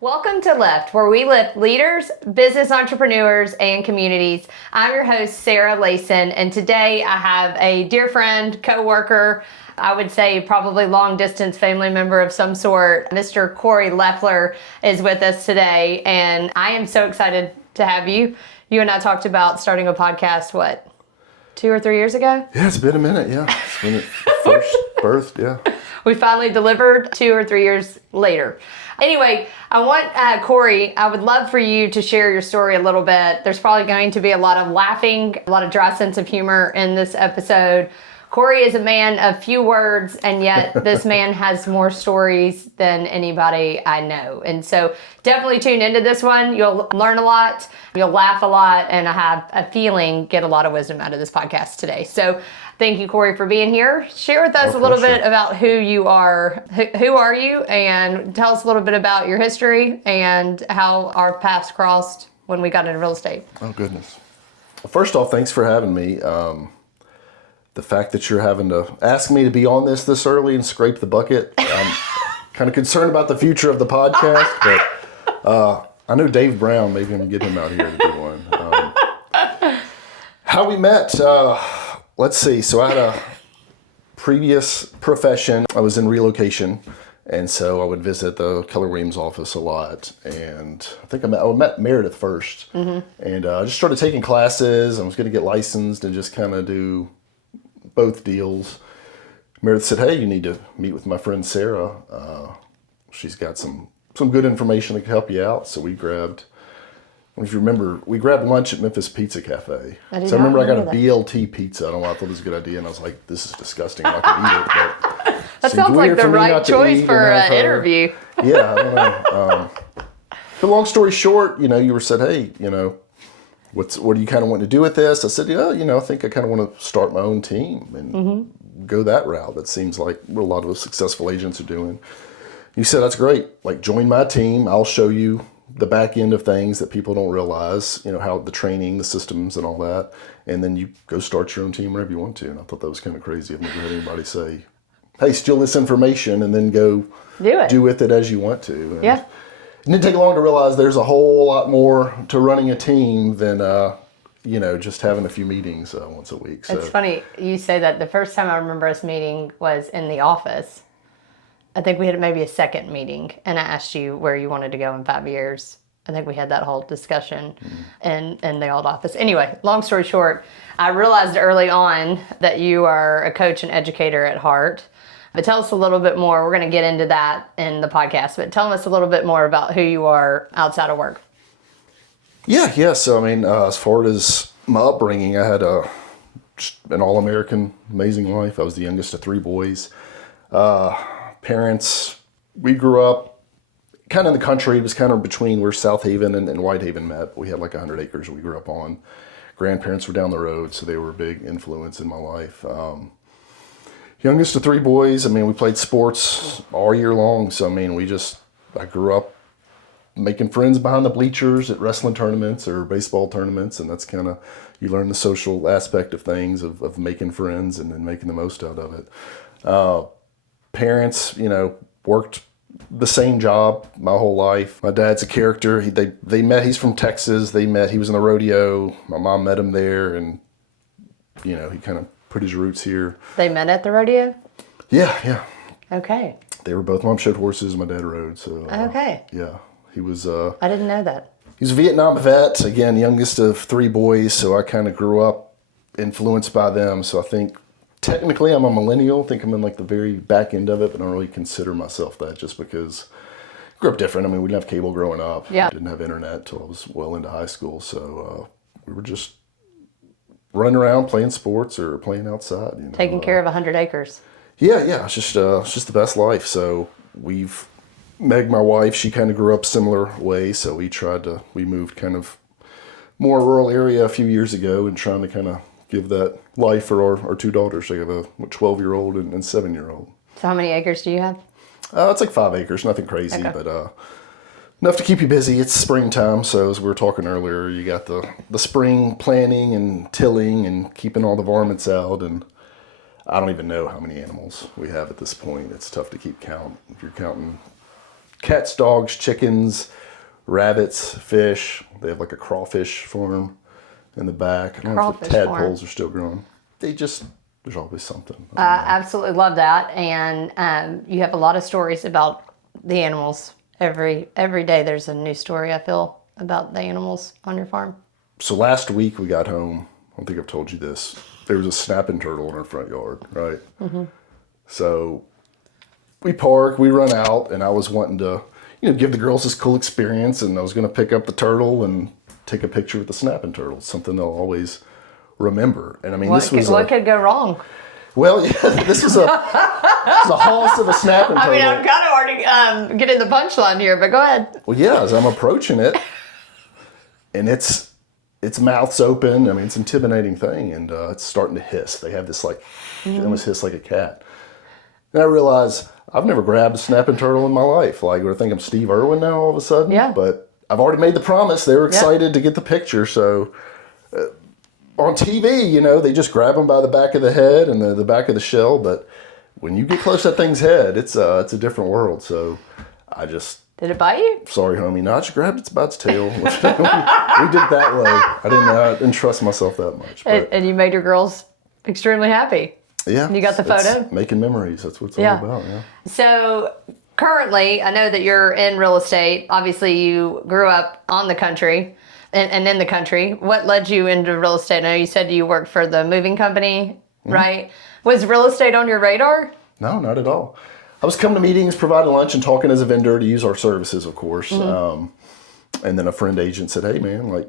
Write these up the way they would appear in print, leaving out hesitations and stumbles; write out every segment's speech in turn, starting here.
Welcome to Lift, where we lift leaders, business entrepreneurs, and communities. I'm your host, Sarah Layson, and today I have a dear friend, co-worker, I would say probably long-distance family member of some sort. Mr. Corey Loeffler is with us today, and I am so excited to have you. You and I talked about starting a podcast, 2 or 3 years ago? Yeah, it's been a minute, yeah. It's been first birthed, yeah. We finally delivered 2 or 3 years later. Anyway, I want Corey, I would love for you to share your story a little bit. There's probably going to be a lot of laughing, a lot of dry sense of humor in this episode. Corey is a man of few words, and yet this man has more stories than anybody I know. And so definitely tune into this one. You'll learn a lot, you'll laugh a lot, and I have a feeling get a lot of wisdom out of this podcast today. So thank you, Corey, for being here. Share with us a little bit about who you are. Who are you? And tell us a little bit about your history and how our paths crossed when we got into real estate. Oh, goodness. Well, first off, thanks for having me. The fact that you're having to ask me to be on this early and scrape the bucket, I'm kind of concerned about the future of the podcast, but I know Dave Brown, maybe I'm going to get him out here to do one. How we met, let's see. So I had a previous profession. I was in relocation, and so I would visit the Keller Williams office a lot. And I think I met Meredith first, and I just started taking classes. I was going to get licensed and just kind of do both deals. Meredith said, "Hey, you need to meet with my friend Sarah. She's got some good information that can help you out." So we grabbed. If you remember, we grabbed lunch at Memphis Pizza Cafe. I remember I got a BLT pizza. I don't know, I thought it was a good idea, and I was like, "This is disgusting. I'm not gonna eat it." But that sounds like the right choice for an interview. Yeah, I don't know. But long story short, you were said, "Hey, what do you kind of want to do with this?" I said, "I think I kind of want to start my own team and go that route. That seems like what a lot of successful agents are doing." You said, "That's great. Like, join my team. I'll show you the back end of things that people don't realize, how the training, the systems and all that. And then you go start your own team wherever you want to." And I thought that was kind of crazy. I've never heard anybody say, "Hey, steal this information and then go do with it as you want to." And yeah. It didn't take long to realize there's a whole lot more to running a team than, just having a few meetings once a week. So. It's funny you say that. The first time I remember us meeting was in the office. I think we had maybe a second meeting, and I asked you where you wanted to go in 5 years. I think we had that whole discussion in the old office. Anyway, long story short, I realized early on that you are a coach and educator at heart. But tell us a little bit more. We're going to get into that in the podcast, but tell us a little bit more about who you are outside of work. Yeah. So, as far as my upbringing, I had an all-American, amazing life. I was the youngest of 3 boys. Parents, we grew up kind of in the country. It was kind of between where South Haven and Whitehaven met. We had like 100 acres we grew up on. Grandparents were down the road, so they were a big influence in my life. Youngest of 3 boys. We played sports all year long. So, I grew up making friends behind the bleachers at wrestling tournaments or baseball tournaments. And that's kind of, you learn the social aspect of things, of making friends and making the most out of it. Parents, worked the same job my whole life. My dad's a character. They met, he's from Texas. He was in the rodeo. My mom met him there, and, he kind of put his roots here. They met at the rodeo? Yeah. Okay. They were both, mom showed horses, my dad rode. So okay. Yeah, he was. I didn't know that. He was a Vietnam vet. Again, youngest of 3 boys. So I kind of grew up influenced by them. So I think technically I'm a millennial. I think I'm in like the very back end of it, but I don't really consider myself that just because I grew up different. We didn't have cable growing up. Yeah. Didn't have internet until I was well into high school. So we were just running around playing sports or playing outside. Taking care of 100 acres. Yeah. It's just the best life. So Meg, my wife, she kind of grew up similar way. So we moved kind of more rural area a few years ago and trying to kind of give that life for our 2 daughters. I have a 12-year-old and 7-year-old. So how many acres do you have? It's like 5 acres, nothing crazy, okay. But enough to keep you busy. It's springtime, so as we were talking earlier, you got the spring planting and tilling and keeping all the varmints out, and I don't even know how many animals we have at this point. It's tough to keep count. If you're counting cats, dogs, chickens, rabbits, fish. They have like a crawfish farm in the back. I don't know if the tadpoles are still growing. There's always something. Absolutely love that. And you have a lot of stories about the animals. Every day there's a new story, I feel, about the animals on your farm. So last week we got home. I don't think I've told you this. There was a snapping turtle in our front yard, right? Mm-hmm. So we park, we run out, and I was wanting to, give the girls this cool experience, and I was going to pick up the turtle and take a picture with the snapping turtle, something they'll always remember. And I mean, what could go wrong? Well, yeah, this was a hoss of a snapping turtle. I mean, I'm kind of already getting the punchline here, but go ahead. Well, yeah, as I'm approaching it, and its mouth's open. I mean, it's an intimidating thing, and it's starting to hiss. They have this they almost hiss like a cat. And I realize I've never grabbed a snapping turtle in my life. Like, I think I'm Steve Irwin now all of a sudden. Yeah. But I've already made the promise. They were excited to get the picture. So on TV, they just grab them by the back of the head and the back of the shell. But when you get close to that thing's head, it's a different world. So I just... Did it bite you? Sorry, homie. No, I just grabbed it by its tail. we did it that way. I didn't trust myself that much. But, and you made your girls extremely happy. Yeah. You got the photo? It's making memories. That's what it's all about, yeah. So currently, I know that you're in real estate. Obviously, you grew up on the country and in the country. What led you into real estate? I know you said you worked for the moving company, right? Was real estate on your radar? No, not at all. I was coming to meetings, providing lunch, and talking as a vendor to use our services, of course. And then a friend agent said, hey, man,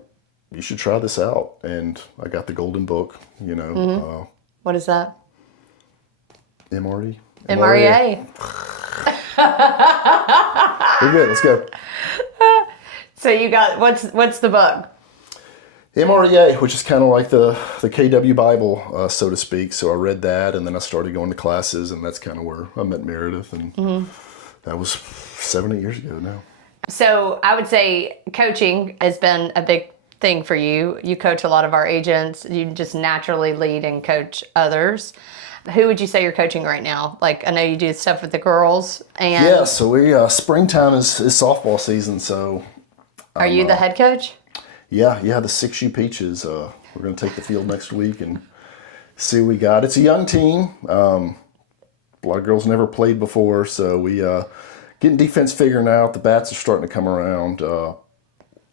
you should try this out. And I got the golden book, What is that? MRE. MREA. We're good. Let's go. So you got, what's the book? MREA, which is kind of like the KW Bible, so to speak. So I read that, and then I started going to classes, and that's kind of where I met Meredith, and that was 7-8 years ago now. So I would say coaching has been a big thing for you. You coach a lot of our agents. You just naturally lead and coach others. Who would you say you're coaching right now? I know you do stuff with the girls. And yeah, so we springtime is softball season, so... Are you the head coach? Yeah, the 6U Peaches. We're going to take the field next week and see what we got. It's a young team. A lot of girls never played before, so we getting defense figured out. The bats are starting to come around. A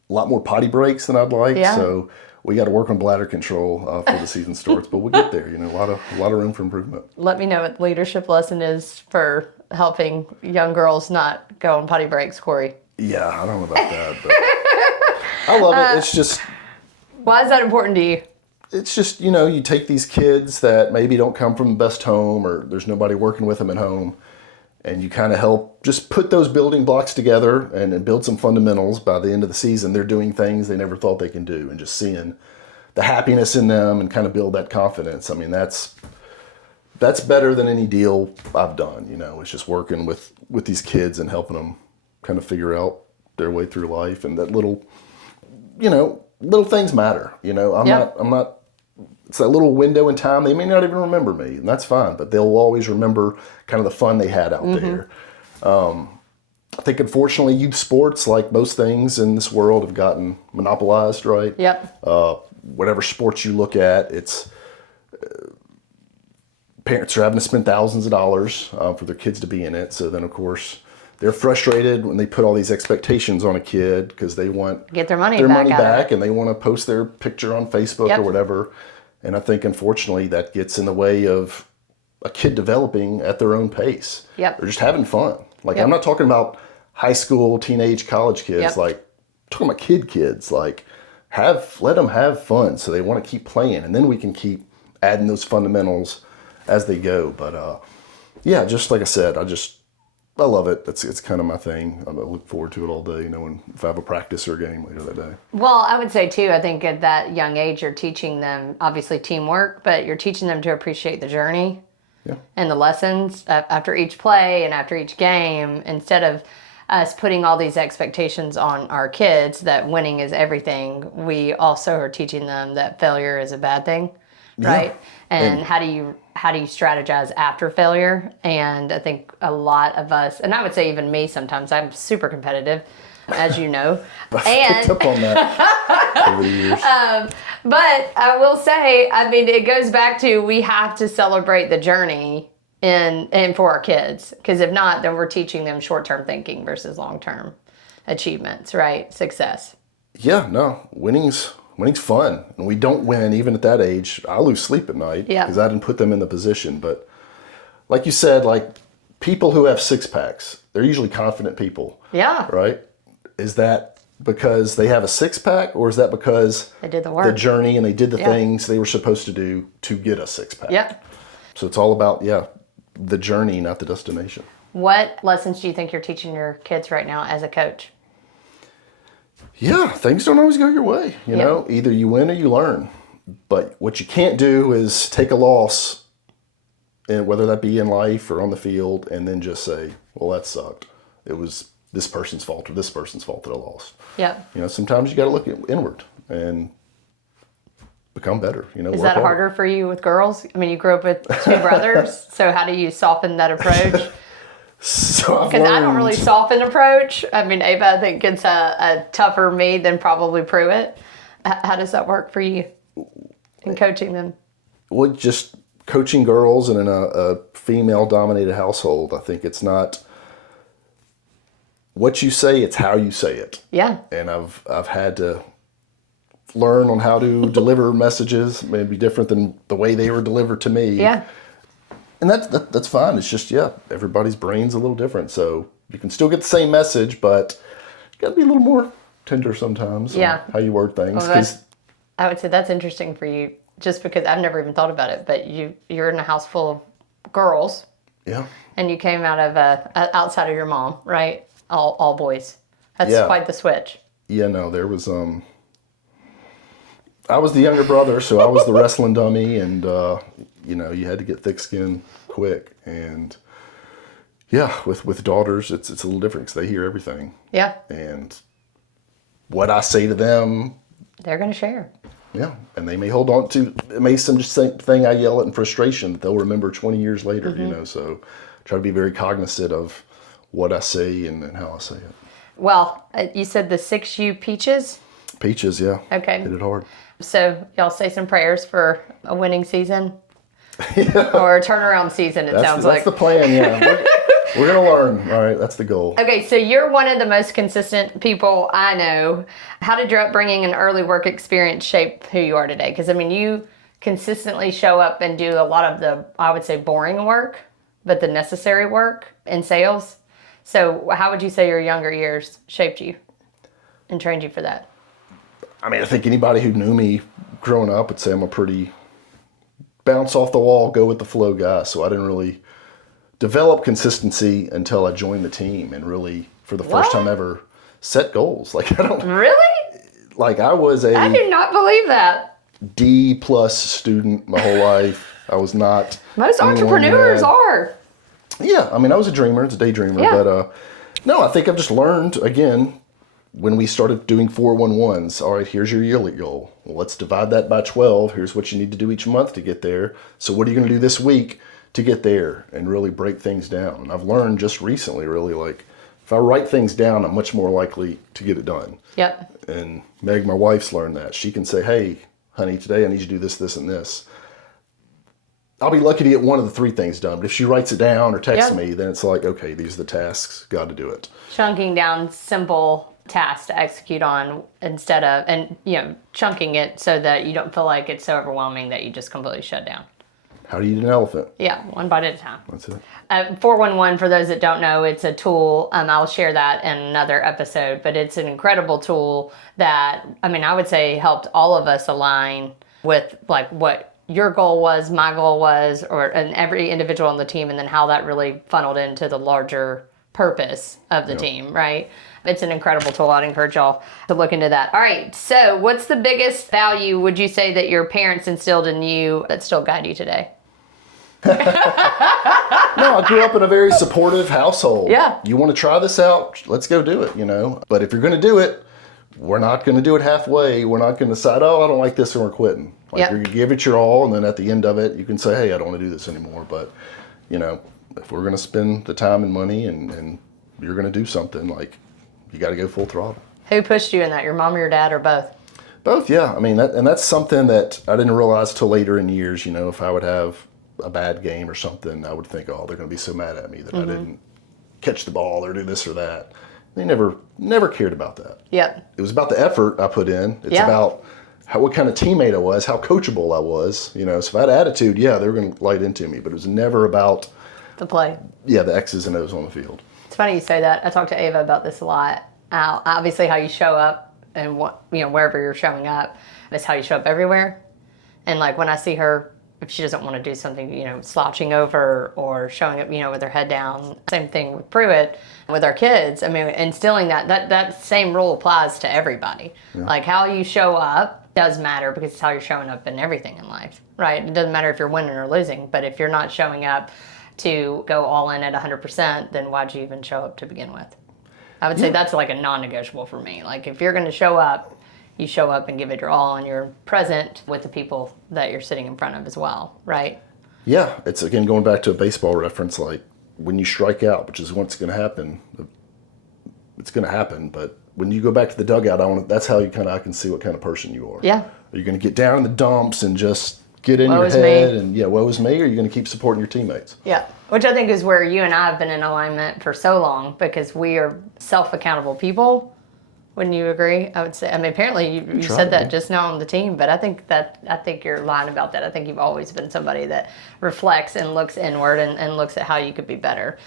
lot more potty breaks than I'd like, so we got to work on bladder control for the season starts. But we'll get there. A lot of room for improvement. Let me know what the leadership lesson is for helping young girls not go on potty breaks, Corey. Yeah, I don't know about that, but I love it. It's just... Why is that important to you? It's just, you take these kids that maybe don't come from the best home, or there's nobody working with them at home, and you kind of help just put those building blocks together and build some fundamentals. By the end of the season, they're doing things they never thought they can do, and just seeing the happiness in them and kind of build that confidence. I mean, that's better than any deal I've done. It's just working with these kids and helping them kind of figure out their way through life, and that little things matter. I'm not, it's that little window in time. They may not even remember me, and that's fine, but they'll always remember kind of the fun they had out there. I think, unfortunately, youth sports, like most things in this world, have gotten monopolized, right? Yep. Whatever sports you look at, it's parents are having to spend thousands of dollars for their kids to be in it. So then, of course, they're frustrated when they put all these expectations on a kid because they want get their money back and they want to post their picture on Facebook or whatever. And I think, unfortunately, that gets in the way of a kid developing at their own pace. Yep. They're just having fun. I'm not talking about high school, teenage, college kids. I'm talking about kids. Let them have fun so they want to keep playing. And then we can keep adding those fundamentals as they go. But, just like I said, I love it. It's kind of my thing. I look forward to it all day, if I have a practice or a game later that day. Well, I would say, too, I think at that young age, you're teaching them, obviously, teamwork, but you're teaching them to appreciate the journey and the lessons after each play and after each game, instead of us putting all these expectations on our kids that winning is everything. We also are teaching them that failure is a bad thing, right? And how do you strategize after failure? And I think a lot of us, and I would say even me sometimes, I'm super competitive, as you know. I picked up on that over the years. But I will say, I mean, it goes back to we have to celebrate the journey and for our kids, because if not, then we're teaching them short-term thinking versus long-term achievements, right? Success. Yeah, no, winning's fun, and we don't win even at that age. I lose sleep at night because I didn't put them in the position. But like you said, like people who have six packs, they're usually confident people. Yeah. Right? Is that because they have a six pack, or is that because they did the work, the journey, and they did the things they were supposed to do to get a six pack? Yep. So it's all about the journey, not the destination. What lessons do you think you're teaching your kids right now as a coach? Yeah, things don't always go your way. You know, either you win or you learn. But what you can't do is take a loss, and whether that be in life or on the field, and then just say, well, that sucked. It was this person's fault or this person's fault that I lost. Yeah. You know, sometimes you got to look inward and become better. You know, is that harder for you with girls? I mean, you grew up with two brothers, so how do you soften that approach? So because I don't really soften approach. I mean, Ava, I think gets a tougher me than probably Pruitt. How does that work for you in coaching them? Well, just coaching girls and in a female-dominated household, I think it's not what you say, it's how you say it. Yeah. And I've had to learn on how to deliver messages, maybe different than the way they were delivered to me. Yeah. And that's fine. It's just, everybody's brain's a little different. So you can still get the same message, but you got to be a little more tender sometimes. Yeah. How you word things. Well, I would say that's interesting for you, just because I've never even thought about it, but you're in a house full of girls. Yeah. And you came out of outside of your mom, right? All boys. That's quite the switch. Yeah, no, there was, I was the younger brother, so I was the wrestling dummy, and, you had to get thick skin quick. And with daughters, it's a little different because they hear everything. Yeah. And what I say to them, they're going to share. Yeah. And they may hold on to, it may some just same thing I yell at in frustration that they'll remember 20 years later, so try to be very cognizant of what I say and how I say it. Well, you said the 6U Peaches? Peaches, yeah. Okay. Hit it hard. So y'all say some prayers for a winning season? Or a turnaround season, sounds like. That's the plan, yeah. We're going to learn. All right, that's the goal. Okay, so you're one of the most consistent people I know. How did your upbringing and early work experience shape who you are today? Because, I mean, you consistently show up and do a lot of the, I would say, boring work, but the necessary work in sales. So how would you say your younger years shaped you and trained you for that? I mean, I think anybody who knew me growing up would say I'm a pretty bounce off the wall, go with the flow guy. So I didn't really develop consistency until I joined the team and really, for the first time ever, set goals. Like, I don't really. Like, I was I do not believe that. D+ student my whole life. I was not. Most entrepreneurs are. Yeah, I mean, I was a dreamer. It's a daydreamer, but no, I think I've just learned again. When we started doing 411s, all right, here's your yearly goal. Well, let's divide that by 12. Here's what you need to do each month to get there. So what are you going to do this week to get there and really break things down? And I've learned just recently, really, like, if I write things down, I'm much more likely to get it done. Yep. And Meg, my wife's learned that. She can say, hey, honey, today I need you to do this, this, and this. I'll be lucky to get one of the three things done. But if she writes it down or texts me, then it's like, okay, these are the tasks. Got to do it. Chunking down simple tasks to execute on instead of, and chunking it so that you don't feel like it's so overwhelming that you just completely shut down. How do you eat an elephant? Yeah, one bite at a time. That's it. 411, for those that don't know, it's a tool. I'll share that in another episode, but it's an incredible tool that, I mean, I would say helped all of us align with like what your goal was, my goal was, and every individual on the team, and then how that really funneled into the larger purpose of the team, right? It's an incredible tool. I'd encourage y'all to look into that. All right, so what's the biggest value, would you say, that your parents instilled in you that still guide you today? No, I grew up in a very supportive household. Yeah. You want to try this out? Let's go do it, But if you're going to do it, we're not going to do it halfway. We're not going to decide, oh, I don't like this and we're quitting. Like, Yep. you're going to give it your all, and then at the end of it, you can say, hey, I don't want to do this anymore. But, you know, if we're going to spend the time and money and you're going to do something, like, you got to go full throttle. Who pushed you in that, your mom or your dad, or both? Both, yeah. I mean, that's something that I didn't realize till later in years. You know, if I would have a bad game or something, I would think, oh, they're going to be so mad at me that I didn't catch the ball or do this or that. They never cared about that. Yep. It was about the effort I put in. It's about what kind of teammate I was, how coachable I was. You know, so if I had attitude, yeah, they were going to light into me. But it was never about the play. Yeah, the X's and O's on the field. It's funny you say that. I talk to Ava about this a lot. Obviously, how you show up and wherever you're showing up is how you show up everywhere. And like when I see her, if she doesn't want to do something, slouching over or showing up, with her head down. Same thing with Pruitt, with our kids. I mean, instilling that same rule applies to everybody. Yeah. Like how you show up does matter because it's how you're showing up in everything in life, right? It doesn't matter if you're winning or losing, but if you're not showing up to go all in at 100%, then why'd you even show up to begin with? I would say that's like a non-negotiable for me. Like if you're going to show up, you show up and give it your all, and you're present with the people that you're sitting in front of as well, right? Yeah, it's again going back to a baseball reference, like when you strike out, which is what's going to happen, it's going to happen, but when you go back to the dugout, that's how I can see what kind of person you are. Yeah. Are you going to get down in the dumps and just get in your head and woe is me, or are you going to keep supporting your teammates? Yeah, which I think is where you and I have been in alignment for so long because we are self-accountable people. Wouldn't you agree? I would say. I mean, apparently you said that just now on the team, but I think you're lying about that. I think you've always been somebody that reflects and looks inward and looks at how you could be better.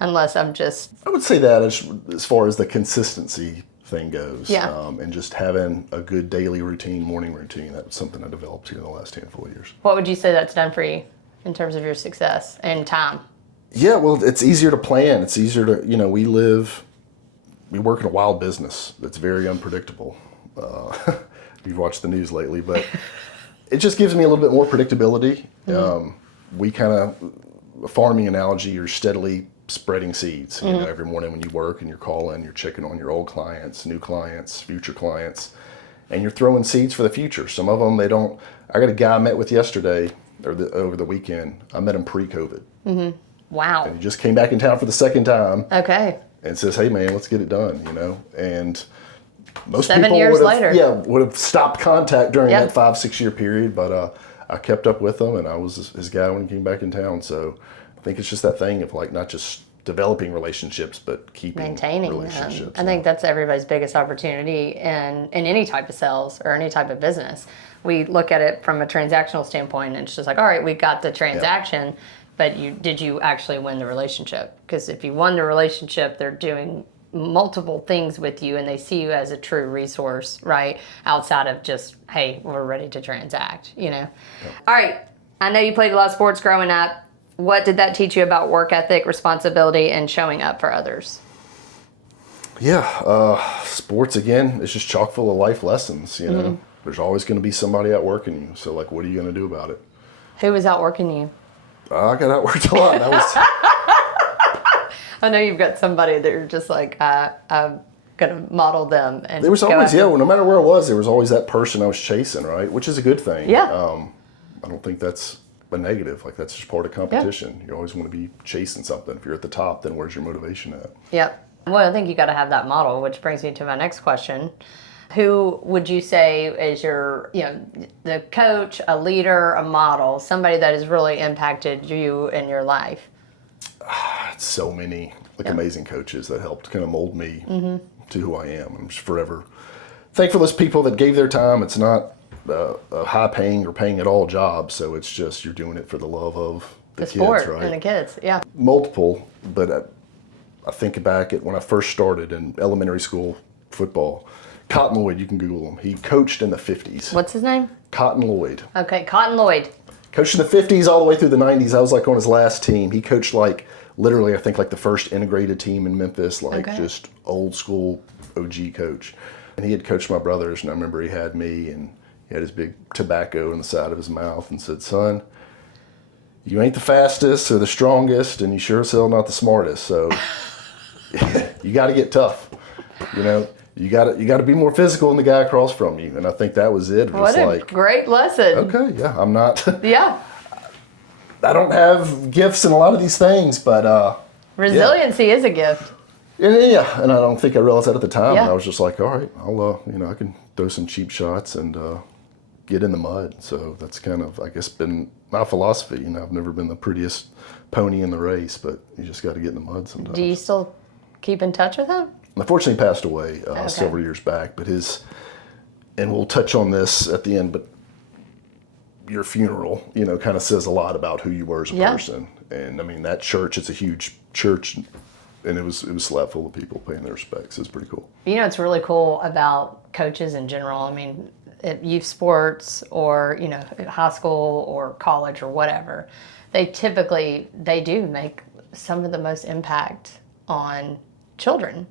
Unless I'm just... I would say that as far as the consistency thing goes. Yeah. And just having a good daily routine, morning routine, that's something I developed here in the last handful of years. What would you say that's done for you in terms of your success and time? Yeah, well, it's easier to plan. It's easier to, we work in a wild business that's very unpredictable. You've watched the news lately, but it just gives me a little bit more predictability. Mm-hmm. We kind of, a farming analogy, you're steadily spreading seeds. Mm-hmm. Every morning when you work and you're calling, you're checking on your old clients, new clients, future clients, and you're throwing seeds for the future. Some of them, I got a guy I met with yesterday, or over the weekend. I met him pre-COVID. Mm-hmm. Wow. And he just came back in town for the second time. Okay. And says, hey man, let's get it done, And most 7 people years later. would have stopped contact during that 5-6 year period, but I kept up with him and I was his guy when he came back in town. So I think it's just that thing of like not just developing relationships, but maintaining relationships. Them. I think that's everybody's biggest opportunity in any type of sales or any type of business. We look at it from a transactional standpoint and it's just like, all right, we got the transaction. Yeah. But did you actually win the relationship? Because if you won the relationship, they're doing multiple things with you and they see you as a true resource, right? Outside of just, hey, we're ready to transact, Yeah. All right. I know you played a lot of sports growing up. What did that teach you about work ethic, responsibility, and showing up for others? Yeah. Sports, again, is just chock full of life lessons, Mm-hmm. There's always going to be somebody outworking you. So, like, what are you going to do about it? Who was outworking you? I got outworked a lot. I know you've got somebody that you're just like, I'm going to model them. And there was always, no matter where it was, there was always that person I was chasing, right? Which is a good thing. Yeah. I don't think that's a negative. Like, that's just part of competition. Yeah. You always want to be chasing something. If you're at the top, then where's your motivation at? Yep. Well, I think you got to have that model, which brings me to my next question. Who would you say is your, the coach, a leader, a model, somebody that has really impacted you in your life? So many amazing coaches that helped kind of mold me to who I am. I'm just forever thankful for those people that gave their time. It's not a high paying or paying at all job, so it's just you're doing it for the love of the kids, sport, right? And the kids, yeah. Multiple, but I think back at when I first started in elementary school football. Cotton Lloyd, you can Google him. He coached in the 50s. What's his name? Cotton Lloyd. Okay, Cotton Lloyd. Coached in the 50s all the way through the 90s. I was like on his last team. He coached literally I think the first integrated team in Memphis, just old school OG coach. And he had coached my brothers, and I remember he had me and he had his big tobacco in the side of his mouth and said, son, you ain't the fastest or the strongest, and you sure as hell not the smartest, so you got to get tough, you gotta be more physical than the guy across from you. And I think that was it. What a great lesson. Okay, yeah, I'm not. Yeah. I don't have gifts in a lot of these things, but resiliency is a gift. And I don't think I realized that at the time. Yeah. I was just like, all right, I'll I can throw some cheap shots and get in the mud. So that's kind of, I guess, been my philosophy. I've never been the prettiest pony in the race, but you just got to get in the mud sometimes. Do you still keep in touch with him? Unfortunately, he passed away several years back, but and we'll touch on this at the end, but your funeral, kind of says a lot about who you were as a person. And I mean, that church, it's a huge church, and it was slap full of people paying their respects. It's pretty cool. It's really cool about coaches in general. I mean, at youth sports or, at high school or college or whatever, they do make some of the most impact on children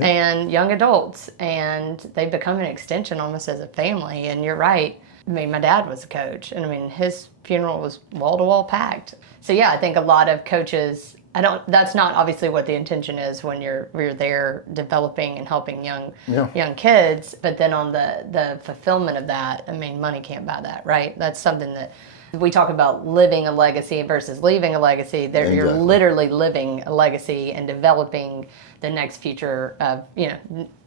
and young adults, and they become an extension almost as a family. And you're right. I mean, my dad was a coach, and I mean, his funeral was wall-to-wall packed. So yeah, I think a lot of coaches, that's not obviously what the intention is when you're there developing and helping young kids, but then on the fulfillment of that, I mean, money can't buy that, right? That's something that we talk about, living a legacy versus leaving a legacy. Exactly. You're literally living a legacy and developing the next future of,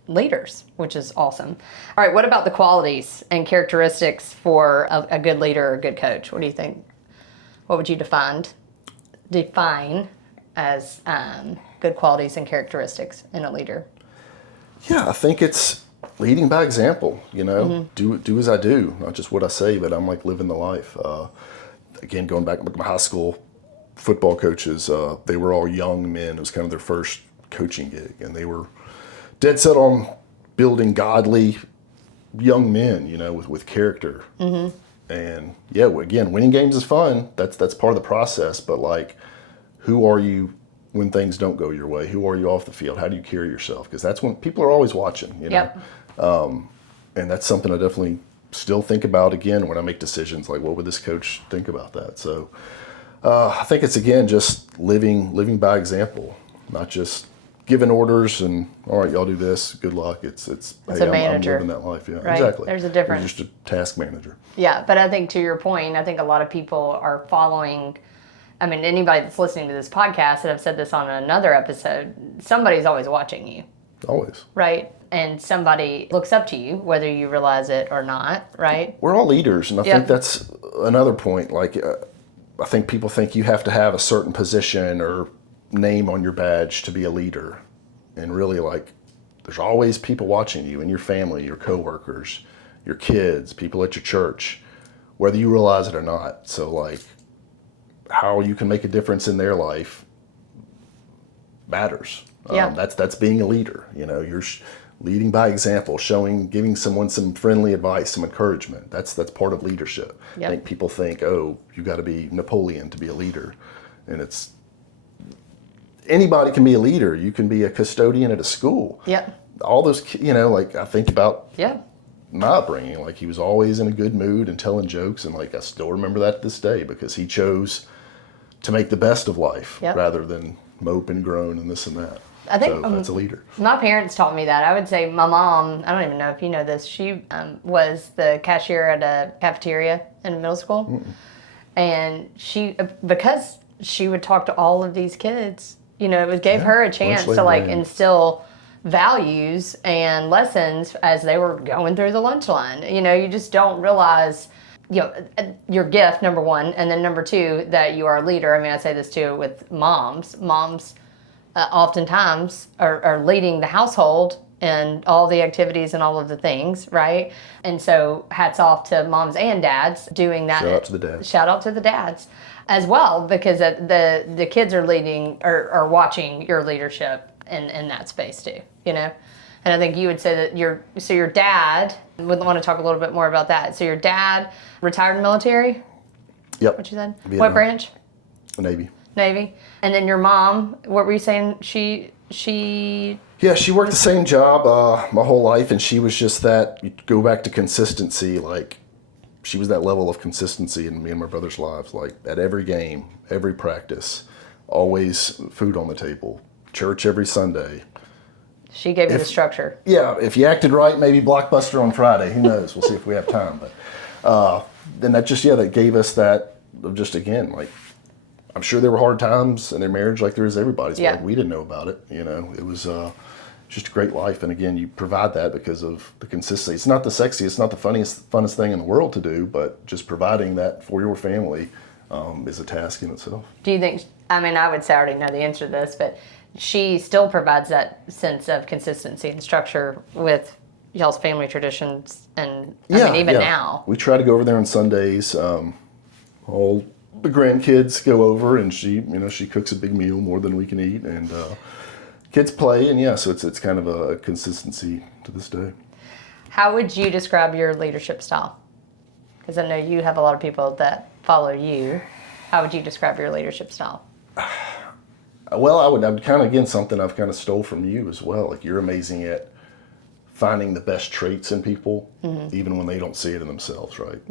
leaders, which is awesome. All right, what about the qualities and characteristics for a good leader or a good coach? What do you think? What would you define as good qualities and characteristics in a leader? Yeah, I think it's leading by example. Do as I do, not just what I say, but I'm like living the life. Again, going back to my high school football coaches, they were all young men. It was kind of their first coaching gig, and they were dead set on building godly young men, with character. Mm-hmm. And again, winning games is fun. That's part of the process. But like, who are you when things don't go your way? Who are you off the field? How do you carry yourself? Because that's when people are always watching. Yep. And that's something I definitely still think about again when I make decisions. Like, what would this coach think about that? So I think it's, again, just living by example, not just giving orders and, all right, y'all do this, good luck. It's hey, a manager. I'm living that life. Yeah, right? Exactly. There's a difference. You're just a task manager. Yeah, but I think to your point, I think a lot of people are following. I mean, anybody that's listening to this podcast, and I've said this on another episode, somebody's always watching you. Always. Right? And somebody looks up to you, whether you realize it or not, right? We're all leaders, and I think that's another point. Like, I think people think you have to have a certain position or name on your badge to be a leader. And really, like, there's always people watching you and your family, your coworkers, your kids, people at your church, whether you realize it or not. So, like, how you can make a difference in their life matters. That's being a leader. You're leading by example, giving someone some friendly advice, some encouragement. That's part of leadership. Yep. I think people think, you got to be Napoleon to be a leader, and it's anybody can be a leader. You can be a custodian at a school. Yep. All those, like, I think about my upbringing. Like, he was always in a good mood and telling jokes, and like I still remember that to this day because he chose to make the best of life rather than mope and groan and this and that. I think so that's a leader. My parents taught me that. I would say my mom, I don't even know if you know this, she was the cashier at a cafeteria in middle school. Mm-mm. And because she would talk to all of these kids, it gave her a chance to like instill values and lessons as they were going through the lunch line. You just don't realize your gift, number one, and then number two, that you are a leader. I mean, I say this too with moms. Moms oftentimes are leading the household and all the activities and all of the things, right? And so hats off to moms and dads doing that. Shout out to the dads. Shout out to the dads as well, because the kids are leading or watching your leadership in that space too, And I think you would say that your dad, would want to talk a little bit more about that. So your dad retired in the military? Yep. What you said? Vietnam. What branch? Navy. And then your mom, what were you saying? She Yeah, she worked the same job my whole life, and she was just that, you go back to consistency, like, she was that level of consistency in me and my brother's lives, like, at every game, every practice, always food on the table, church every Sunday, She gave you the structure. Yeah, if you acted right, maybe Blockbuster on Friday. Who knows? We'll see if we have time. But then that just, that gave us that of just, again, like, I'm sure there were hard times in their marriage like there is everybody's. Yeah. Like, we didn't know about it. It was just a great life. And again, you provide that because of the consistency. It's not the sexiest, it's not the funnest thing in the world to do, but just providing that for your family is a task in itself. Do you think, I would say I already know the answer to this, but she still provides that sense of consistency and structure with y'all's family traditions, and even now. We try to go over there on Sundays. All the grandkids go over, and she cooks a big meal, more than we can eat, and kids play, and so it's kind of a consistency to this day. How would you describe your leadership style? Because I know you have a lot of people that follow you. How would you describe your leadership style? Well, I would kind of, again, something I've kind of stole from you as well. Like, you're amazing at finding the best traits in people, even when they don't see it in themselves, right?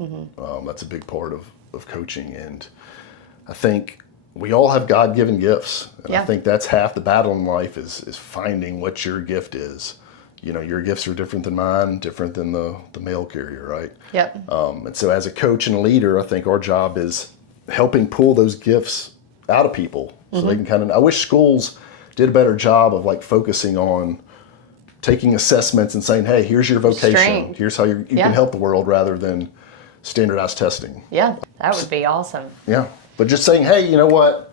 That's a big part of coaching. And I think we all have God-given gifts. And I think that's half the battle in life is finding what your gift is. Your gifts are different than mine, different than the mail carrier, right? Yep. And so as a coach and a leader, I think our job is helping pull those gifts out of people. So they can I wish schools did a better job of like focusing on taking assessments and saying, hey, here's your vocation. Strength. Here's how you can help the world, rather than standardized testing. Yeah, that would be awesome. Yeah. But just saying, hey, you know what?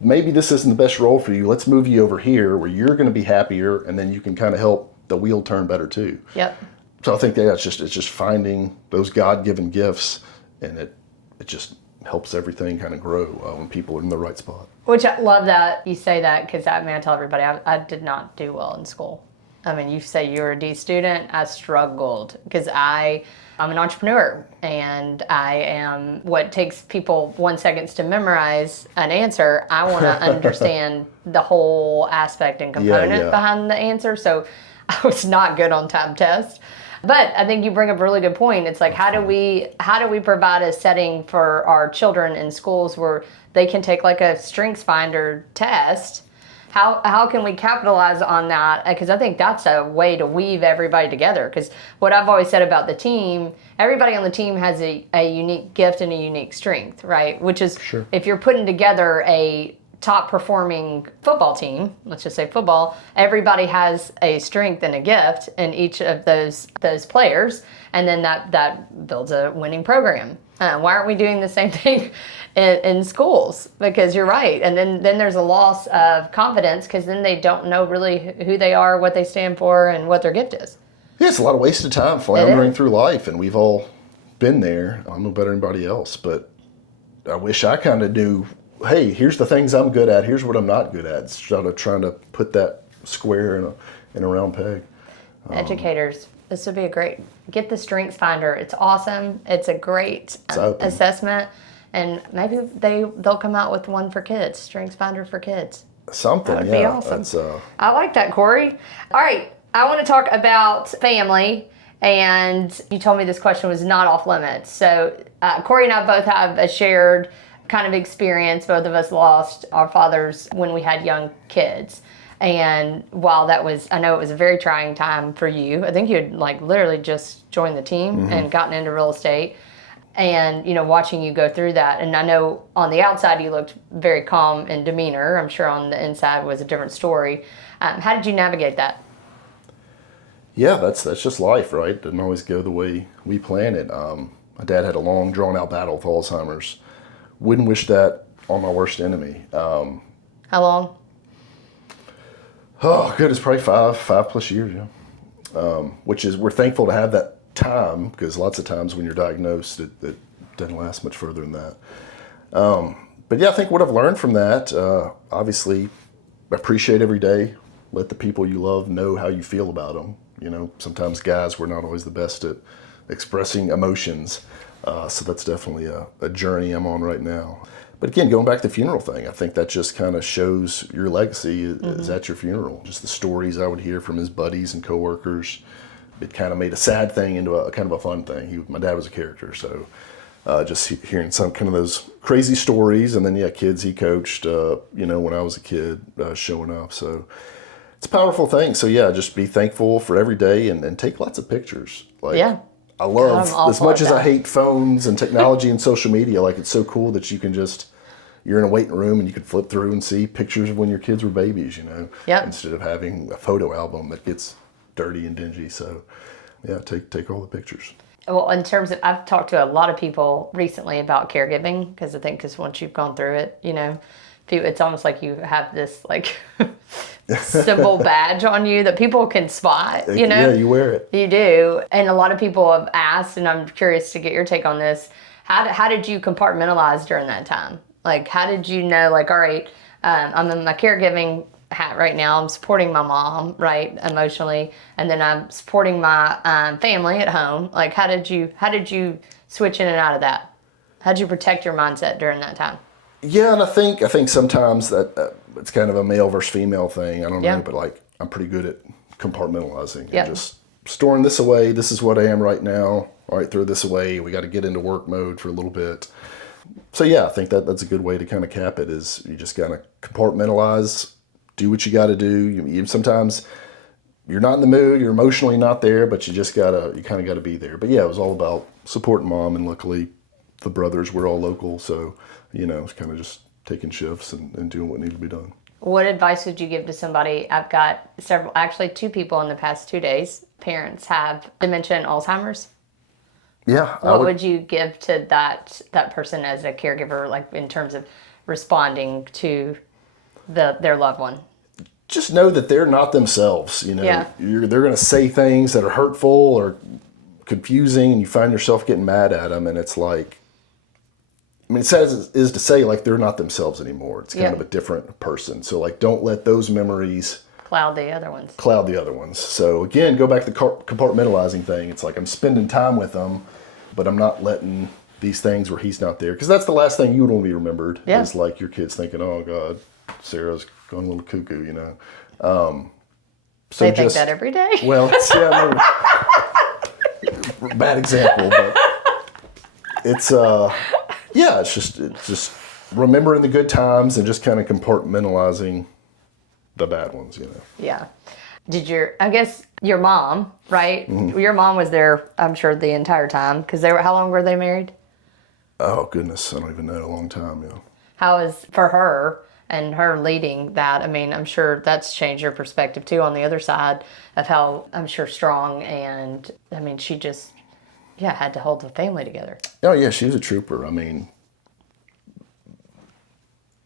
Maybe this isn't the best role for you. Let's move you over here where you're going to be happier, and then you can kind of help the wheel turn better too. Yep. So I think it's just finding those God-given gifts, and it just helps everything kind of grow when people are in the right spot. Which I love that you say that, because I tell everybody I did not do well in school. You say you're a D student. I struggled because I'm an entrepreneur, and I am what takes people 1 second to memorize an answer. I want to understand the whole aspect and component behind the answer. So I was not good on time tests. But I think you bring up a really good point. It's like, how do we provide a setting for our children in schools where they can take like a strengths finder test? How can we capitalize on that? Because I think that's a way to weave everybody together. Because what I've always said about the team, everybody on the team has a unique gift and a unique strength, right? Which is, if you're putting together a top performing football team, let's just say football, everybody has a strength and a gift in each of those players, and then that builds a winning program. Why aren't we doing the same thing in schools? Because you're right, and then there's a loss of confidence, because then they don't know really who they are, what they stand for, and what their gift is. Yeah, it's a lot of wasted time floundering through life, and we've all been there. I'm no better than anybody else, but I wish I kind of knew, hey, here's the things I'm good at, here's what I'm not good at, instead of trying to put that square in a round peg. Educators, this would be get the strengths finder. It's awesome. It's a great assessment, and maybe they'll come out with one for kids, strengths finder for kids. Something, that would be awesome. I like that, Corey. All right, I want to talk about family, and you told me this question was not off limits. So Corey and I both have a shared kind of experience. Both of us lost our fathers when we had young kids. And while I know it was a very trying time for you. I think you had like literally just joined the team and gotten into real estate. And, watching you go through that. And I know on the outside you looked very calm in demeanor. I'm sure on the inside was a different story. How did you navigate that? Yeah, that's just life, right? Didn't always go the way we planned it. My dad had a long, drawn-out battle with Alzheimer's. Wouldn't wish that on my worst enemy. How long? Oh, good. It's probably five plus years, which is, we're thankful to have that time, because lots of times when you're diagnosed, it doesn't last much further than that. But yeah, I think what I've learned from that, obviously, appreciate every day. Let the people you love know how you feel about them. Sometimes guys, we're not always the best at expressing emotions. So that's definitely a journey I'm on right now. But again, going back to the funeral thing, I think that just kind of shows your legacy is at your funeral. Just the stories I would hear from his buddies and coworkers. It kind of made a sad thing into a kind of a fun thing. My dad was a character, so just hearing some kind of those crazy stories, and then kids he coached, when I was a kid, showing up. So It's a powerful thing. So yeah, just be thankful for every day and take lots of pictures. Like, Yeah. I love, I'm all as much for as I that. hate phones and technology and social media, like it's so cool that you can just, you're in a waiting room and you can flip through and see pictures of when your kids were babies, Yep. instead of having a photo album that gets dirty and dingy. So yeah, take all the pictures. Well, in terms of, I've talked to a lot of people recently about caregiving because I think because once you've gone through it, it's almost like you have this like symbol badge on you that people can spot, Yeah, you wear it. You do. And a lot of people have asked, and I'm curious to get your take on this. How did you compartmentalize during that time? Like, how did you know, like, all right, I'm in my caregiving hat right now. I'm supporting my mom, right, emotionally, and then I'm supporting my family at home. Like, how did you switch in and out of that? How did you protect your mindset during that time? Yeah, and I think sometimes that it's kind of a male versus female thing. I don't know, but like I'm pretty good at compartmentalizing and just storing this away. This is what I am right now. All right, throw this away. We got to get into work mode for a little bit. So yeah, I think that's a good way to kind of cap it. Is you just kind of compartmentalize, do what you got to do. You sometimes you're not in the mood, you're emotionally not there, but you kind of gotta be there. But yeah, it was all about supporting mom, and luckily the brothers were all local, so it's kind of just taking shifts and doing what needed to be done. What advice would you give to somebody? I've got actually 2 people in the past 2 days. Parents have dementia and Alzheimer's. Yeah. What would you give to that person as a caregiver, like in terms of responding to their loved one? Just know that they're not themselves. Yeah. They're going to say things that are hurtful or confusing, and you find yourself getting mad at them, and it's like, it says is to say like they're not themselves anymore. It's kind of a different person. So like, don't let those memories cloud the other ones. So again, go back to the compartmentalizing thing. It's like I'm spending time with them, but I'm not letting these things where he's not there, because that's the last thing you would want to be remembered. Is like your kids thinking, oh God, Sarah's gone a little cuckoo, So they think that every day. Well, it's bad example, but it's it's just remembering the good times and just kind of compartmentalizing the bad ones, Yeah. I guess your mom, right? Mm-hmm. Your mom was there, I'm sure, the entire time, because how long were they married? Oh goodness, I don't even know, a long time, How was for her and her leading that? I'm sure that's changed your perspective too on the other side of how, I'm sure, strong, and she just had to hold the family together. Oh yeah, she was a trooper.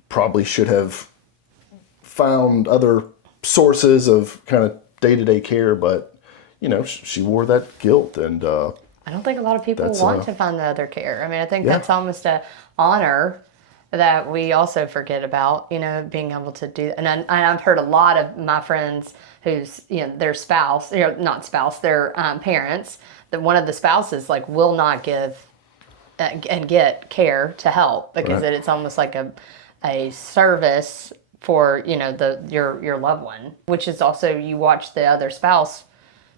Probably should have found other sources of kind of day-to-day care, but she wore that guilt, and I don't think a lot of people want to find the other care. I think that's almost a honor that we also forget about, being able to do. And I've heard a lot of my friends whose, their spouse, not spouse, their parents, that one of the spouses like will not give and get care to help, because it's almost like a service for your loved one, which is also, you watch the other spouse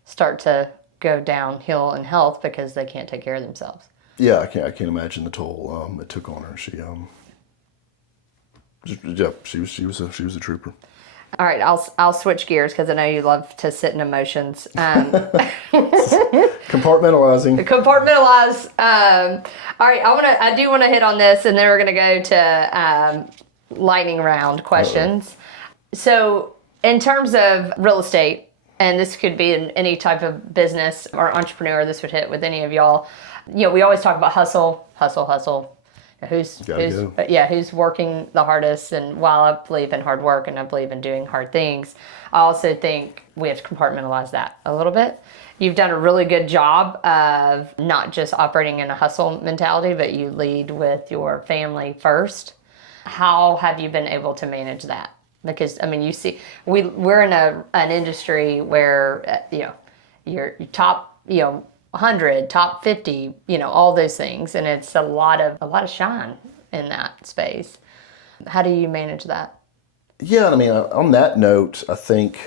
start to go downhill in health because they can't take care of themselves. Yeah, I can't imagine the toll it took on her. She was a trooper. All right, I'll switch gears because I know you love to sit in emotions. Compartmentalizing. Compartmentalize. All right, I do want to hit on this, and then we're going to go to lightning round questions. Uh-oh. So, in terms of real estate, and this could be in any type of business or entrepreneur, this would hit with any of y'all. We always talk about hustle. Who's working the hardest. And while I believe in hard work and I believe in doing hard things, I also think we have to compartmentalize that a little bit. You've done a really good job of not just operating in a hustle mentality, but you lead with your family first. How have you been able to manage that? Because you see, we're in an industry where you're top 100, top 50, all those things, and it's a lot of shine in that space. How do you manage that? Yeah, on that note, I think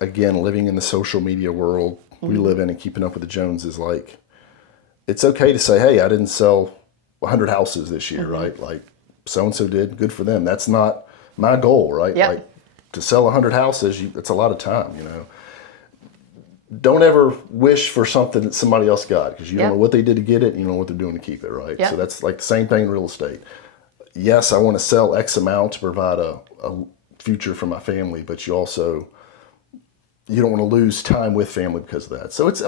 again, living in the social media world we live in and keeping up with the Joneses, like, it's okay to say, hey, I didn't sell 100 houses this year, right? Like, so-and-so did, good for them. That's not my goal, right? Yep. Like, to sell 100 houses, it's a lot of time, you know. Don't ever wish for something that somebody else got, because you don't know what they did to get it, and you don't know what they're doing to keep it, right? So that's like the same thing in real estate. Yes, I want to sell X amount to provide a future for my family, but you don't want to lose time with family because of that. So it's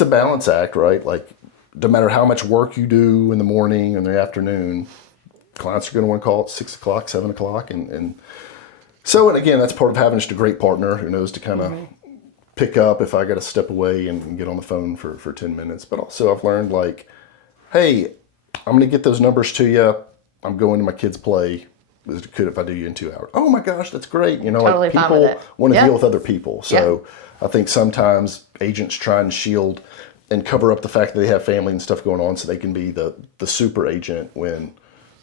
a balance act, right? Like, no matter how much work you do in the morning and the afternoon, clients are going to want to call at 6 o'clock, 7 o'clock. And again, that's part of having just a great partner who knows to kind of pick up if I got to step away and get on the phone for 10 minutes. But also I've learned, like, hey, I'm going to get those numbers to you. I'm going to my kids' play. Is it good if I do you in 2 hours? Oh my gosh, that's great. You know, totally like, people want to deal with other people. So Yeah. I think sometimes agents try and shield and cover up the fact that they have family and stuff going on so they can be the super agent, when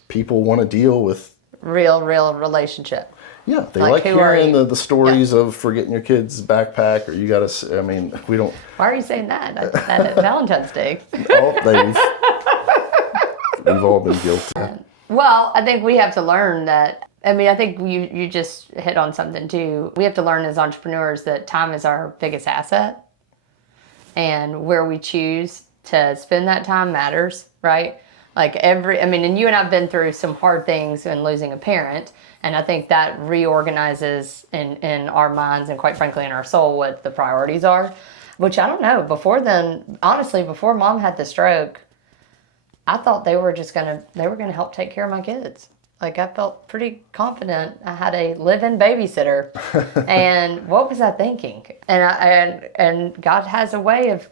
people want to deal with real relationship. Yeah, they like who are hearing you? the stories of forgetting your kid's backpack, or you got to, I mean, we don't. Why are you saying that? That at Valentine's Day. We've all been guilty. Well, I think we have to learn that. I mean, I think you just hit on something too. We have to learn as entrepreneurs that time is our biggest asset, and where we choose to spend that time matters, right? Like and you and I've been through some hard things in losing a parent, and I think that reorganizes in our minds and, quite frankly, in our soul what the priorities are, which I don't know. Before then, honestly, before Mom had the stroke, I thought they were gonna help take care of my kids. Like, I felt pretty confident. I had a live-in babysitter, and what was I thinking? And God has a way of,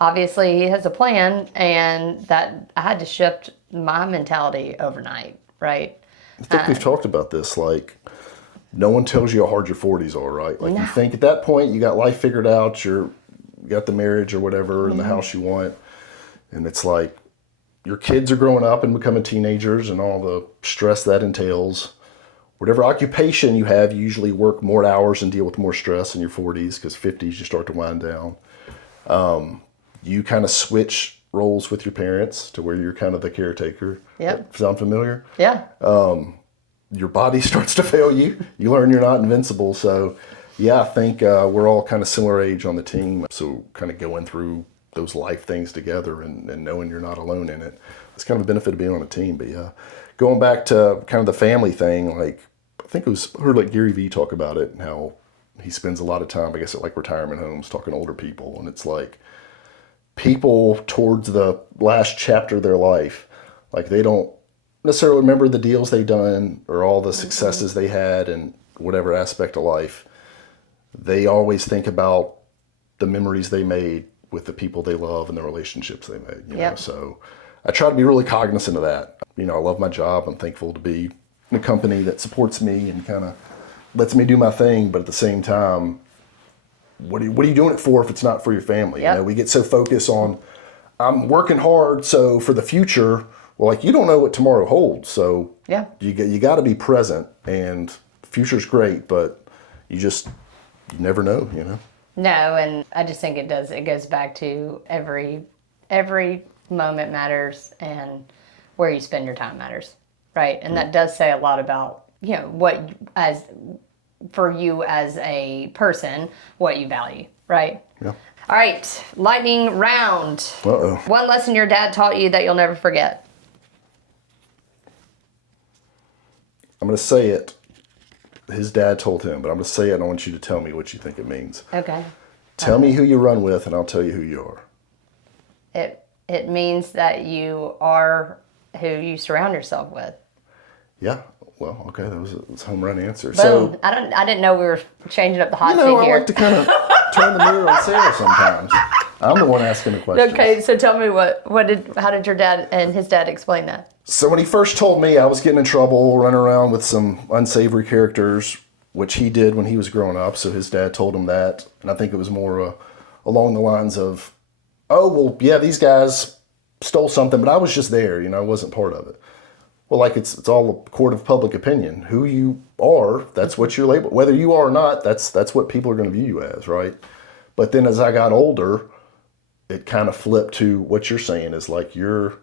obviously, He has a plan, and that I had to shift my mentality overnight, right? I think we've talked about this. Like, no one tells you how hard your 40s are, right? Like, you think at that point you got life figured out, you got the marriage or whatever, and the house you want, and it's like, your kids are growing up and becoming teenagers and all the stress that entails. Whatever occupation you have, you usually work more hours and deal with more stress in your 40s, because 50s you start to wind down. You kind of switch roles with your parents to where you're kind of the caretaker. Yep. Sound familiar? Yeah. Your body starts to fail you. You learn you're not invincible. So, yeah, I think we're all kind of similar age on the team. So kind of going through those life things together and knowing you're not alone in it. It's kind of a benefit of being on a team. But yeah, going back to kind of the family thing, like, I think I heard like Gary Vee talk about it, and how he spends a lot of time, I guess, at like retirement homes talking to older people. And it's like, people towards the last chapter of their life, like, they don't necessarily remember the deals they've done or all the successes they had in whatever aspect of life. They always think about the memories they made with the people they love and the relationships they made. You know? So I try to be really cognizant of that. You know, I love my job. I'm thankful to be in a company that supports me and kind of lets me do my thing. But at the same time, what are you doing it for if it's not for your family? You know, we get so focused on, I'm working hard, so for the future, well, like, you don't know what tomorrow holds. So you got to be present, and the future's great, but you never know, you know? No, and I just think it goes back to every moment matters, and where you spend your time matters, right? And that does say a lot about, you know, what for you as a person, what you value, right? Yeah. All right, lightning round. Uh-oh. One lesson your dad taught you that you'll never forget. I'm going to say it. His dad told him, but I'm going to say it, and I want you to tell me what you think it means. Okay. Tell me who you run with, and I'll tell you who you are. It means that you are who you surround yourself with. Yeah. Well, okay, that was a home run answer. Boom. So I didn't know we were changing up the hot seat I here. like to kind of turn the mirror on Sarah sometimes. I'm the one asking the questions. Okay, so tell me how did your dad and his dad explain that? So when he first told me I was getting in trouble, running around with some unsavory characters, which he did when he was growing up, so his dad told him that, and I think it was more along the lines of, oh, well, yeah, these guys stole something, but I was just there, I wasn't part of it. Well, like, it's all a court of public opinion. Who you are, that's what you're labeled. Whether you are or not, that's what people are going to view you as, right? But then as I got older, it kind of flipped to what you're saying is, like, you're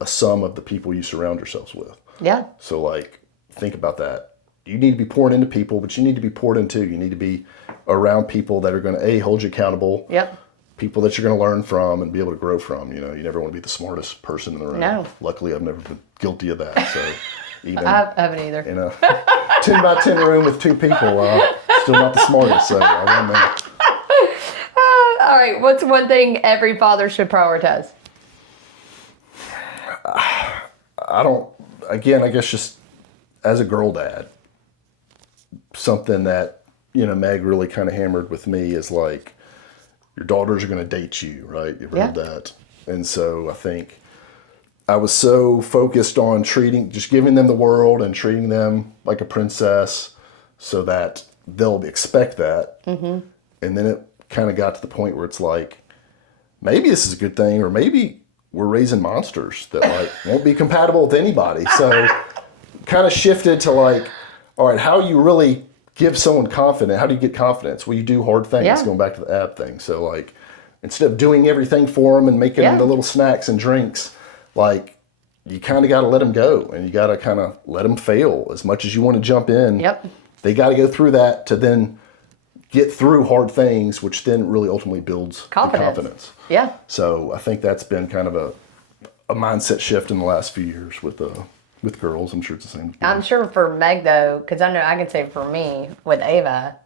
a sum of the people you surround yourselves with. Yeah. So, like, think about that. you need to be pouring into people, but you need to be poured into. You need to be around people that are going to, hold you accountable. Yep. People that you're going to learn from and be able to grow from. You never want to be the smartest person in the room. No. Luckily, I've never been guilty of that. So even I haven't either. in a 10 by 10 room with 2 people, still not the smartest. So I won that. All right. What's one thing every father should prioritize? I guess just as a girl dad, something that, Meg really kind of hammered with me is like, your daughters are going to date you, right? You've heard that. And so I think I was so focused on just giving them the world and treating them like a princess so that they'll expect that. Mm-hmm. And then it kind of got to the point where it's like, maybe this is a good thing, or maybe we're raising monsters that like won't be compatible with anybody. So kind of shifted to like, all right, how you really give someone confidence? How do you get confidence? Well, you do hard things, going back to the ab thing. So like, instead of doing everything for them and making them the little snacks and drinks, like you kind of got to let them go, and you got to kind of let them fail as much as you want to jump in. Yep. They got to go through that to then get through hard things, which then really ultimately builds confidence. Yeah. So I think that's been kind of a mindset shift in the last few years with girls. I'm sure it's the same. I'm sure for Meg though, because I know I can say for me with Ava,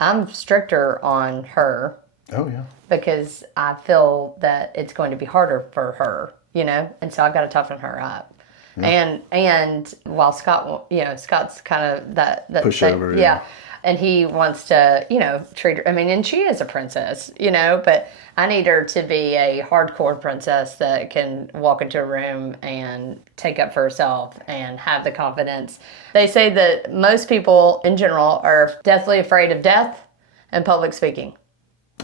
I'm stricter on her. Oh yeah. Because I feel that it's going to be harder for her, and so I've got to toughen her up. Yeah. And while Scott's kind of that pushover. Yeah. And he wants to, treat her. I mean, and she is a princess, but I need her to be a hardcore princess that can walk into a room and take up for herself and have the confidence. They say that most people in general are deathly afraid of death and public speaking.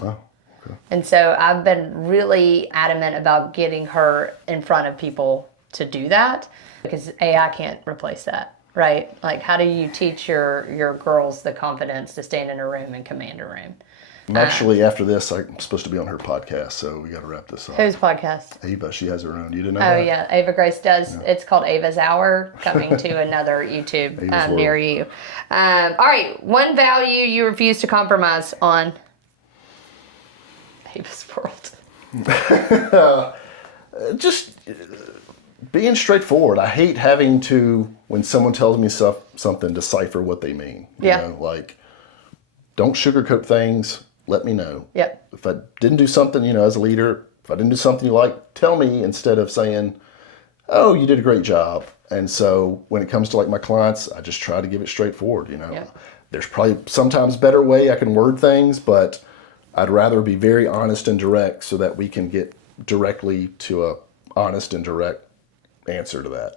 Oh, okay. And so I've been really adamant about getting her in front of people to do that because AI can't replace that. Right? Like, how do you teach your girls the confidence to stand in a room and command a room? Actually, after this, I'm supposed to be on her podcast, so we got to wrap this up. Whose podcast? Ava. She has her own. You didn't know that? Oh, yeah. Ava Grace does. Yeah. It's called Ava's Hour, coming to another YouTube near you. All right. One value you refuse to compromise on. Ava's World. Just being straightforward. I hate having to, when someone tells me something, decipher what they mean. You know, like, don't sugarcoat things. Let me know. Yep. If I didn't do something, as a leader, if I didn't do something you like, tell me instead of saying, oh, you did a great job. And so when it comes to like my clients, I just try to give it straightforward. Yep. There's probably sometimes better way I can word things, but I'd rather be very honest and direct so that we can get directly to a honest and direct answer to that,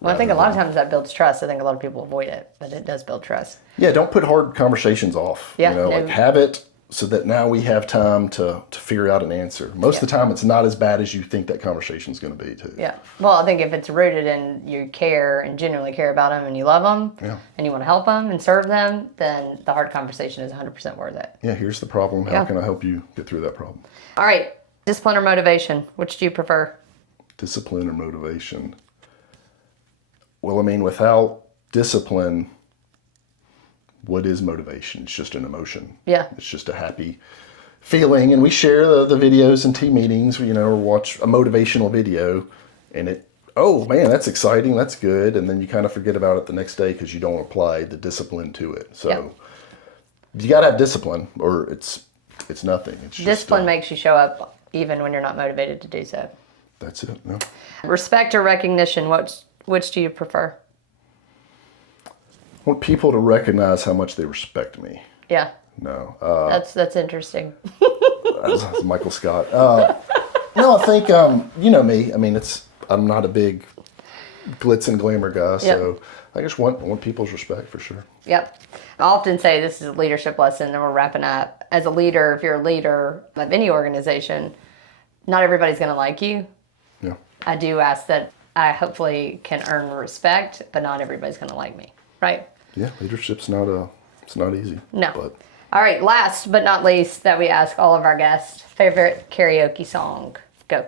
Well, I think a lot of times that builds trust. I think a lot of people avoid it, but it does build trust. Yeah, don't put hard conversations off. Yeah, like have it so that now we have time to figure out an answer. Most of the time it's not as bad as you think that conversation is going to be too. Yeah. Well, I think if it's rooted in you care and genuinely care about them and you love them and you want to help them and serve them, then the hard conversation is 100% worth it. Yeah, here's the problem. How can I help you get through that problem? All right. Discipline or motivation? Which do you prefer? Discipline or motivation? Well, I mean, without discipline, what is motivation? It's just an emotion. Yeah. It's just a happy feeling. And we share the videos in team meetings, or watch a motivational video and oh man, that's exciting. That's good. And then you kind of forget about it the next day because you don't apply the discipline to it. So you got to have discipline or it's nothing. It's discipline makes you show up even when you're not motivated to do so. That's it. No. Respect or recognition? Which do you prefer? I want people to recognize how much they respect me. Yeah. No. That's interesting. That's Michael Scott. No, I think, you know me. I mean, I'm not a big glitz and glamour guy, so I just want people's respect for sure. Yep. I often say this is a leadership lesson, and we're wrapping up. As a leader, if you're a leader of any organization, not everybody's going to like you. Yeah. I do ask that I hopefully can earn respect, but not everybody's going to like me, right? Yeah, leadership's it's not easy. No. But. All right, last but not least that we ask all of our guests, favorite karaoke song. Go.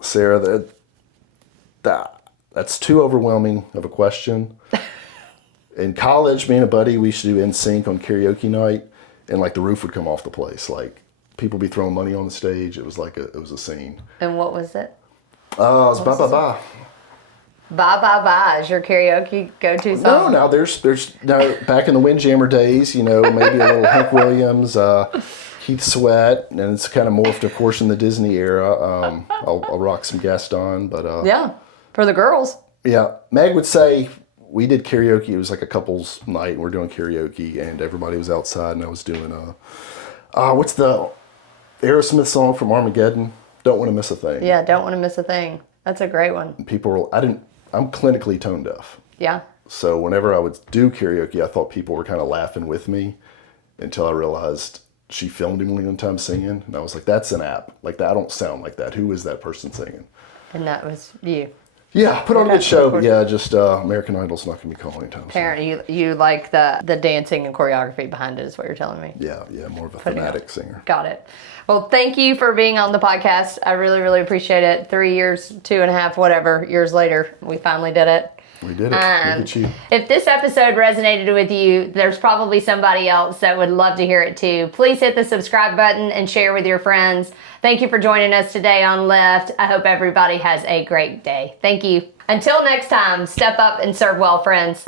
Sarah, that's too overwhelming of a question. In college, me and a buddy, we used to do NSYNC on karaoke night, and like the roof would come off the place. Like people be throwing money on the stage. It was like it was a scene. And what was it? It was Ba Ba Ba. Ba Ba Ba is your karaoke go-to song? No, now there's now back in the Windjammer days, maybe a little Hank Williams, Keith Sweat, and it's kind of morphed, of course, in the Disney era. I'll rock some Gaston, but yeah, for the girls. Yeah, Meg would say we did karaoke. It was like a couple's night, and we're doing karaoke, and everybody was outside, and I was doing what's the Aerosmith song from Armageddon? Don't Want to Miss a Thing. Yeah, Don't Want to Miss a Thing. That's a great one. People were, I'm clinically tone deaf. Yeah. So whenever I would do karaoke, I thought people were kind of laughing with me until I realized she filmed me one time singing. And I was like, that's an app. Like, that, I don't sound like that. Who is that person singing? And that was you. Yeah, put on a good show, but yeah, just American Idol's not going to be calling anytime soon. Apparently, you like the dancing and choreography behind it is what you're telling me. Yeah, more of a thematic singer. Got it. Well, thank you for being on the podcast. I really, really appreciate it. 3 years, 2.5, whatever, years later, we finally did it. We did it. Look at you. If this episode resonated with you, there's probably somebody else that would love to hear it too. Please hit the subscribe button and share with your friends. Thank you for joining us today on Lift. I hope everybody has a great day. Thank you. Until next time, step up and serve well, friends.